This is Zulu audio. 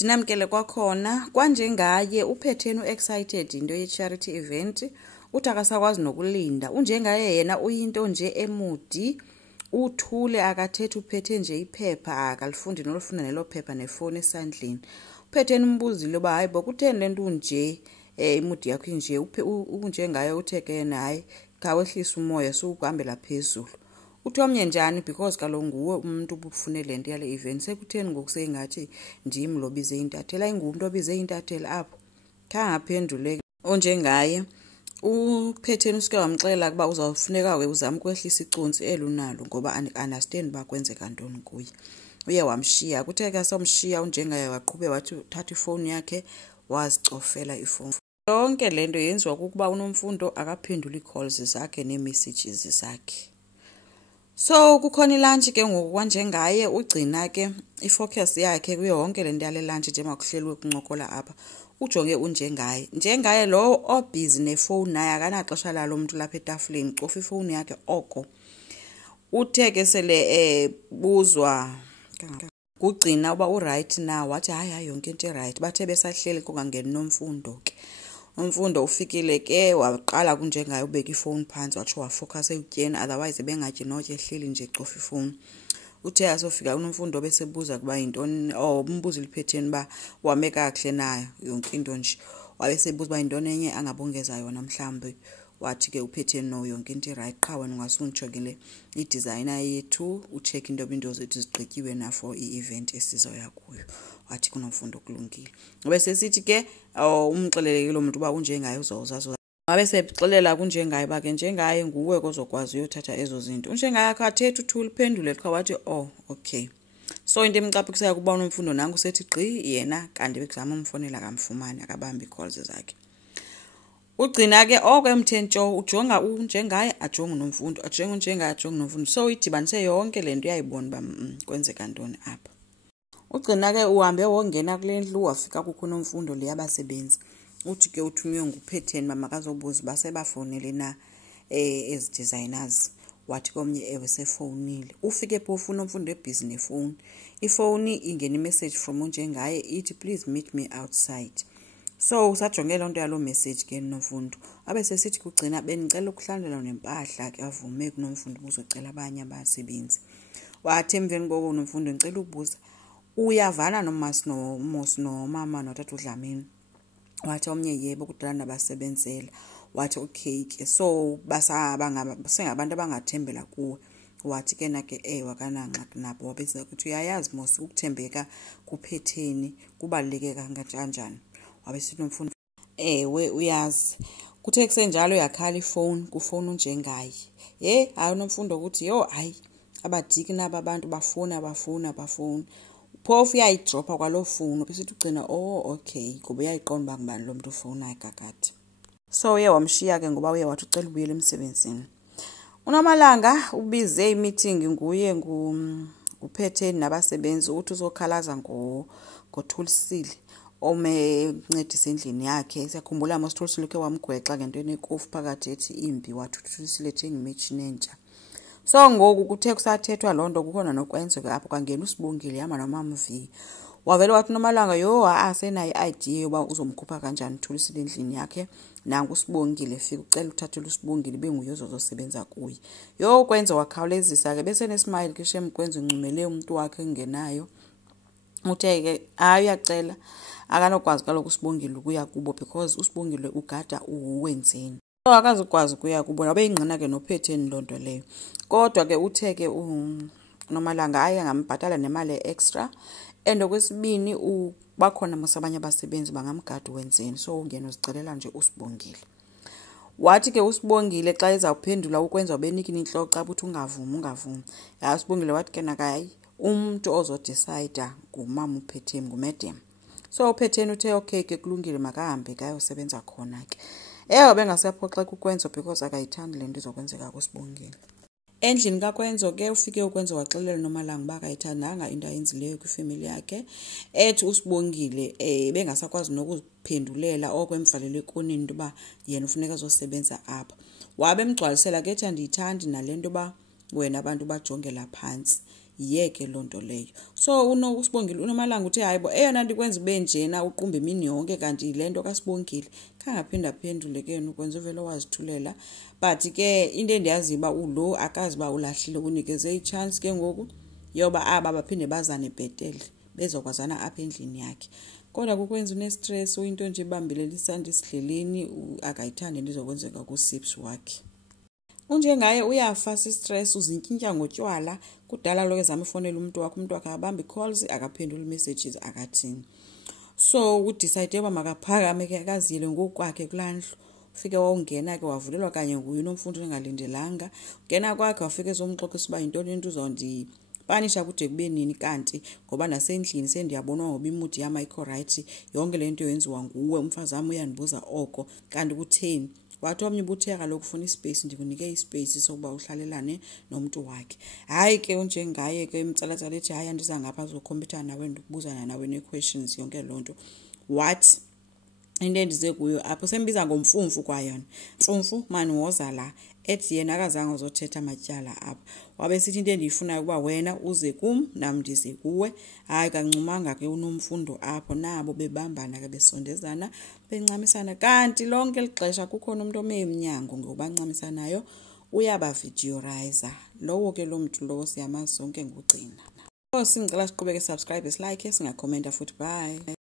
Dinamkele kwakhona kwanjengaye uphetheni excited into ye charity event uthi akasakwazi nokulinda unjengaye yena uyinto nje emudi uthule akathethi uphethe nje iphepha akalifundi nolufunda nelo phepha nefoni esandleni uphetheni umbuzile ba hayibo kutheni lento nje imudi yakho nje unjengaye utheke naye kawehlisa umoya so ukuhambela phezulu uthi omnye njani because kaloku nguwe umuntu ubufune lento yale event sekutheni ngokusengathi ndim lobize intathela ingumuntu obize intathela apho khangaphenduleke onjengaye uphetheni usuke wamxela kuba uzawufuneka uzama ukwehlisa iconsi elunalo ngoba understand bakwenzeka ntoni kuye uye wamshiya kutheka somshiya unjengaye waqhube wathi uthatha ifoni yakhe wazicofela ifoni yonke lento yenziwa ukuba uNomfundo akaphendula icalls zakhe nemessages zakhe. So kukhona ilunch ke ngoku kwanjengaye ugcina ke ifocus yakhe kuyo yonke lento yale lunch nje makuhlelwe kuncokola apha ujonge njengaye lo obusy nefone naye akanaxesha lalo umuntu lapha etafuleni cofa ifone yakhe oko utheke sele buzwa kugcina uba uright na wathi hayi yonke into right bathe besahleli kungangeni Nomfundo ke Nomfundo ufikile ke waqala kunjengaye ubeka ifone phansi wathi wafocus eutyeni otherwise bengatyi notye ehleli nje cofa ifone uthe asofika uNomfundo bese buza kuba yintoni umbuzo liphetheni ba wame kahle nayo yonke into nje wabese buza ba intoni enye angabongeza yona mhlambe wathi ke uphetheni no yonke into right qha wena ungasunchokile i-designer yethu ucheck into windows zethu zigqityiwe na for i-event esizoya kuyo wathi kuNomfundo kulungile bese sithi ke umxelelekile umuntu ba unjengaye uzozazo bese exelela kunjengaye ba ke njengaye nguwe ozokwazi uyothatha ezo zinto unjengaye akathethe uthula uphendule qha wathi okay so into emcaphukisa kuba uNomfundo nangu sethi gqi yena kanti bekuzama umfonela kamfumane akabambi calls zakhe ugcina ke okwemthentsho ujonga unjengaye ajonga uNomfundo ajonga unjengaye ajonga uNomfundo so idibanise yonke lento uyayibona ba kwenzeka ntoni apha ugcina ke uhambe wongena kule ndlu wafika kukho uNomfundo leyabasebenzi uthi ke uthunywe nguphetheni mamakazobuza basebafonele na as designers wathi komnye ewe sefonile ufike phofu uNomfundo ebusy nefone ifoni ingena imessage from unjengaye ithi please meet me outside so usajonge lonto yalo message ke Nomfundo abese sithi kugcina benicela ukuhlandela nempahla ke avume kuNomfundo uzocela abanye abasebenzi wathi emveni koko uNomfundo ngicela ukubuza uyavana nomama notata uDlamini wathi omnye yebo kudala nabasebenzela wathi okay ke so sengabantu abangathembela kuwe wathi ke nake wakananqaki nabo wabese ukuthi uyayazi mos ukuthembeka kuphetheni kubaluleke kanjani wabesithi uNomfundo uyazi kuthe kusenjalo yakhala ifone kufona unjengaye hayi uNomfundo ukuthi hayi abadiki naba abantu bafona phofu uyayidropa kwalo phone bese ugcina okay kuba uyayiqonda ngubani lo muntu ufona kakade so wamshiya ke ngoba uye wathi ucela ubuyela emsebenzini uNomalanga ubize imeeting nguye nguphetheni nabasebenzi uthi uzokhalaza ngoThulisile omencedisa endlini yakhe siyakhumbula uThulisile ke wamgwexa ngento enekofu phakathi ethi imbi wathi uThulisile thenga imetshini entsha so ngoku kuthe kusathethwa lonto kukhona nokwenzeka apho kangena uSibongile yama nomamvi wavele wathi Nomalanga asenayo idea yoba uzomkhupha kanjani Thulisile endlini yakhe nangu uSibongile fika ucela uthathele uSibongile benguye ozosebenza kuye kwenza wakhawulezisa ke bese nesmile ke shemkwenza uncumele umuntu wakhe engenayo utheke uyacela akanokwazi kaloku uSibongile ukuya kubo because uSibongile ugada uwenzeni so akazukwazi kuya kubo nabe ingqina ke nophetheni lonto leyo kodwa ke utheke uNomalanga angambhatala nemali extra and okwesibini bakhona masabanye abasebenzi bangamgada wenzeni so ungena uzicelela nje uSibongile wathi ke uSibongile xa ezawuphendula ukwenza ubenikini inhloko xa uthi ungavumi uSibongile wathi ke nakayi umuntu ozodecide ngumama uphetheni ngumedem so uphetheni uthe okay ke kulungile makahambe kayosebenza khona ke bengasaphoxa ukwenza because akayithandi lento izokwenzeka kuSibongile endlini kakwenzo ke ufike ukwenza waxelela Nomalanga bakayithandanga into ayenzileyo kwifamily yakhe ethi uSibongile bengasakwazi nokuziphendulela okwemvalele ekonini into ba yena ufuneka azosebenza apha wabe emgcwalisela ke ethi andiyithandi nalento ba wena abantu bajongela phansi yeke lonto leyo. So Sibongile uNomalanga uthi hayibo eyona nto ikwenza ube njena uqumbe imini yonke kanti lento kaSibongile khangaphinda phendule ke ukwenza uvelo wazithulela. But ke into endiyazi ba ulo akazi ba ulahlile unikeze ichance ke ngoku yoba aba baphinde bazane bhetele bezokwazana apha endlini yakhe. Kodwa kukwenza unestress uyinto nje ibambelela isandi sidleleni akayithande ndizokwenzeka kuSips wakhe. Njengaye uyafa stress uzintyintya ngotywala kudala lo ezama ifonela umuntu wakhe abamba calls akaphendula messages akathini. So udecide uba makaphakame ke akazile ngokwakhe kulandlu. Ufike wawungena ke wavulelwa kanye nguye Nomfundo engalindelanga. Ngena kwakhe wafike ezomxoxisa uba yintoni into uzondipanisha kude kube nini kanti ngoba nasendlini sendiyabona ngoba imudi yami ayikho right yonke lento yenziwa nguwe umfazi wami uyandibuza oko kanti kutheni. Wathi omnye ubutheka lokufuna ispace ndikunike ispace sokuba uhlalelane nomuntu wakhe. Hayi ke Njengaye ke imtsalatsala ethi hayi andiza ngapha zokhompyutha nawe ndikubuzana nawe nequestions yonke lonto. What into endize kuyo apho sembiza ngomfumfu kwayona. Mfumfu mani woza la ethi yena akazange uzothetha amatyala apha. Wabe sithi into endiyifunayo kuba wena uze kum nami ndize kuwe. Hayi kancumanga ke uNomfundo apho nabo bebambana ke besondezana bencamisana kanti lonke lixesha kukhona umuntu omemnyango ngobancamisanayo uyaba videorizer. Lowo ke lo muntu lowo siyamazi sonke ngugcina. Singicela siqhubeke subscribe, like, singakhomenta futhi bye.